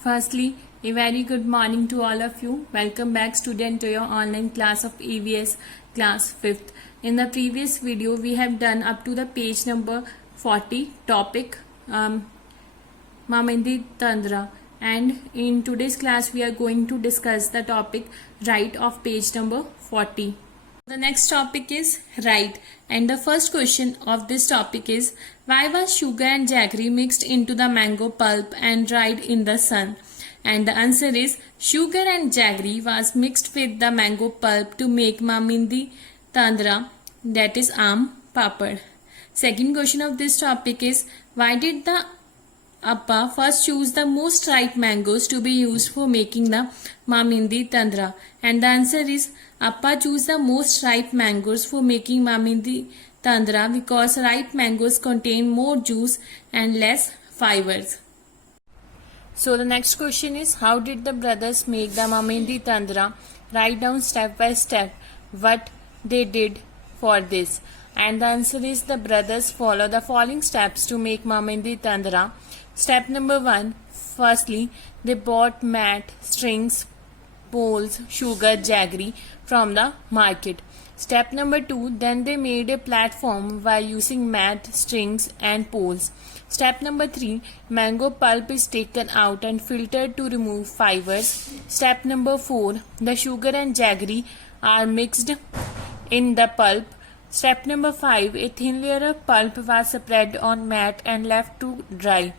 Firstly, a very good morning to all of you. Welcome back student to your online class of EVS class 5th. In the previous video, we have done up to the page number 40 topic Mamindi Tandra, and in today's class we are going to discuss the topic right of page number 40. The next topic is right, and the first question of this topic is, why was sugar and jaggery mixed into the mango pulp and dried in the sun? And the answer is, sugar and jaggery was mixed with the mango pulp to make mamindi tandra, that is aam papad. Second question of this topic is, why did the Appa first choose the most ripe mangoes to be used for making the mamindi tandra? And the answer is, Appa chose the most ripe mangoes for making mamindi tandra because ripe mangoes contain more juice and less fibers. So the next question is, how did the brothers make the mamindi tandra? Write down step by step what they did for this. And the answer is, the brothers follow the following steps to make mamindi tandra. Step number 1. Firstly, they bought mat, strings, poles, sugar, jaggery from the market. Step number 2. Then they made a platform by using mat, strings and poles. Step number 3. Mango pulp is taken out and filtered to remove fibers. Step number 4. The sugar and jaggery are mixed in the pulp. Step number 5. A thin layer of pulp was spread on mat and left to dry.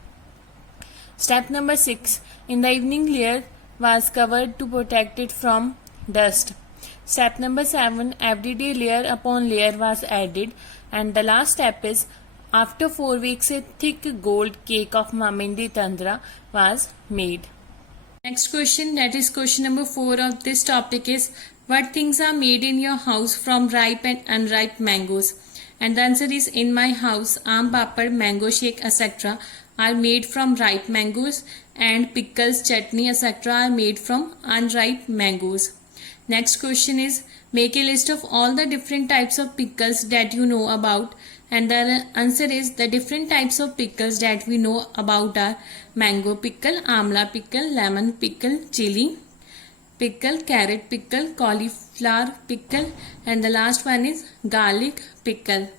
Step number 6. In the evening, layer was covered to protect it from dust. Step number 7. Everyday layer upon layer was added. And the last step is, after 4 weeks, a thick gold cake of mamindi tandra was made. Next question, that is question number 4 of this topic is, what things are made in your house from ripe and unripe mangoes? And the answer is, in my house, aam papad, mango shake, etc. are made from ripe mangoes, and pickles, chutney, etc. are made from unripe mangoes. Next question is, make a list of all the different types of pickles that you know about. And the answer is, the different types of pickles that we know about are mango pickle, amla pickle, lemon pickle, chili pickle, carrot pickle, cauliflower pickle, and the last one is garlic pickle.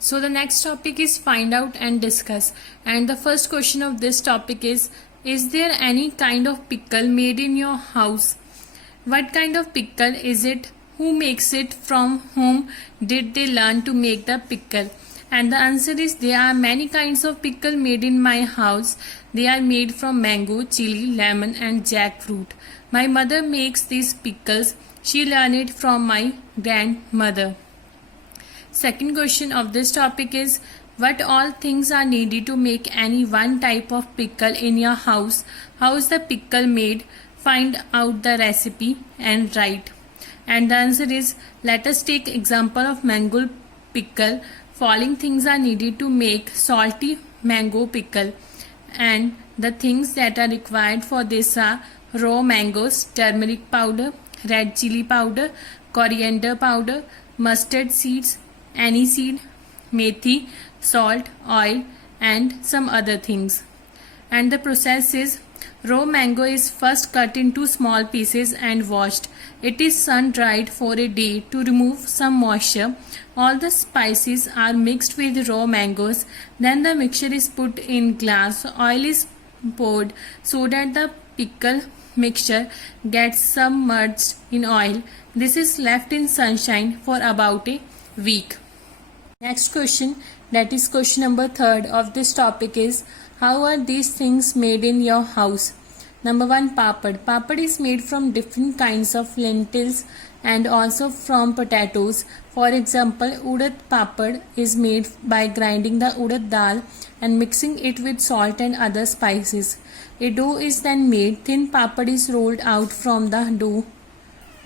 So the next topic is find out and discuss. And the first question of this topic is there any kind of pickle made in your house? What kind of pickle is it? Who makes it? From whom did they learn to make the pickle? And the answer is, there are many kinds of pickle made in my house. They are made from mango, chili, lemon and jackfruit. My mother makes these pickles. She learned it from my grandmother. Second question of this topic is, what all things are needed to make any one type of pickle in your house? How is the pickle made? Find out the recipe and write. And the answer is, let us take example of mango pickle. Following things are needed to make salty mango pickle, and the things that are required for this are raw mangoes, turmeric powder, red chili powder, coriander powder, mustard seeds, aniseed, methi, salt, oil and some other things. And the process is, raw mango is first cut into small pieces and washed. It is sun dried for a day to remove some moisture. All the spices are mixed with raw mangoes. Then the mixture is put in glass. Oil is poured so that the pickle mixture gets submerged in oil. This is left in sunshine for about a week. Next question, that is question number 3 of this topic is, how are these things made in your house? Number 1, papad. Papad is made from different kinds of lentils and also from potatoes. For example, urad papad is made by grinding the urad dal and mixing it with salt and other spices. A dough is then made. Thin papad is rolled out from the dough.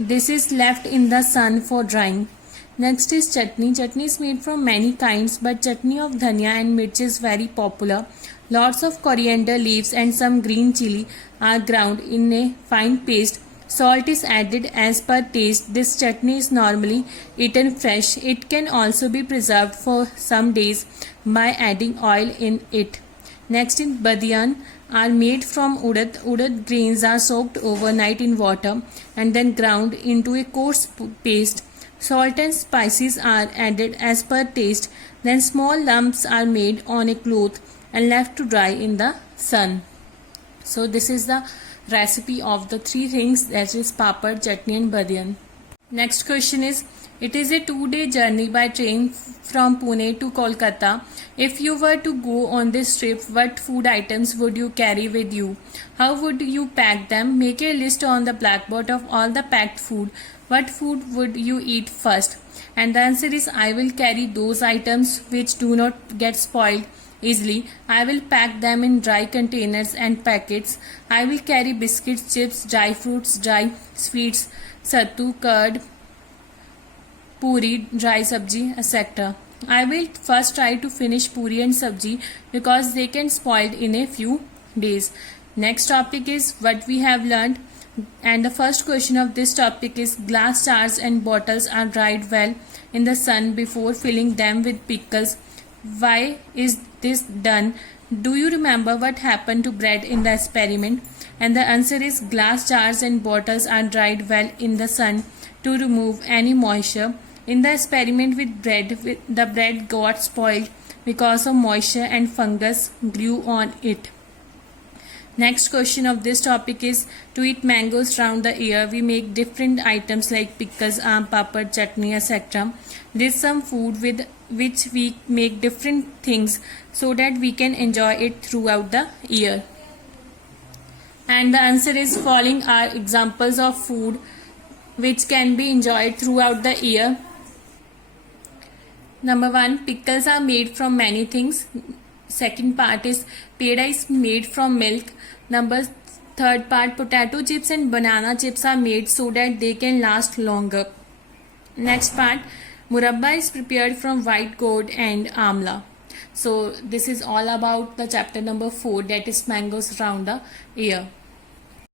This is left in the sun for drying. Next is chutney. Chutney is made from many kinds, but chutney of dhania and mirch is very popular. Lots of coriander leaves and some green chili are ground in a fine paste. Salt is added as per taste. This chutney is normally eaten fresh. It can also be preserved for some days by adding oil in it. Next is badiyan. are made from urad. Urad grains are soaked overnight in water and then ground into a coarse paste. Salt and spices are added as per taste. Then small lumps are made on a cloth and left to dry in the sun. So this is the recipe of the three things, that is papad, chutney and badiyan. Next question is, it is a 2-day journey by train from Pune to Kolkata. If you were to go on this trip, what food items would you carry with you? How would you pack them? Make a list on the blackboard of all the packed food. What food would you eat first? And the answer is, I will carry those items which do not get spoiled easily. I will pack them in dry containers and packets. I will carry biscuits, chips, dry fruits, dry sweets, sattu, curd, puri, dry sabji, etc. I will first try to finish puri and sabji because they can spoil in a few days. Next topic is what we have learned, and the first question of this topic is, glass jars and bottles are dried well in the sun before filling them with pickles. Why is this done? Do you remember what happened to bread in the experiment? And the answer is, glass jars and bottles are dried well in the sun to remove any moisture. In the experiment with bread, the bread got spoiled because of moisture and fungus grew on it. Next question of this topic is, to eat mangoes round the year, we make different items like pickles, aam, papad, chutney, etc. There is some food with which we make different things so that we can enjoy it throughout the year. And the answer is, following are examples of food which can be enjoyed throughout the year. Number 1, pickles are made from many things. Second part is, peda is made from milk. Third part, potato chips and banana chips are made so that they can last longer. Next part, murabba is prepared from white gourd and amla. So this is all about the chapter number 4, that is mangoes round the year.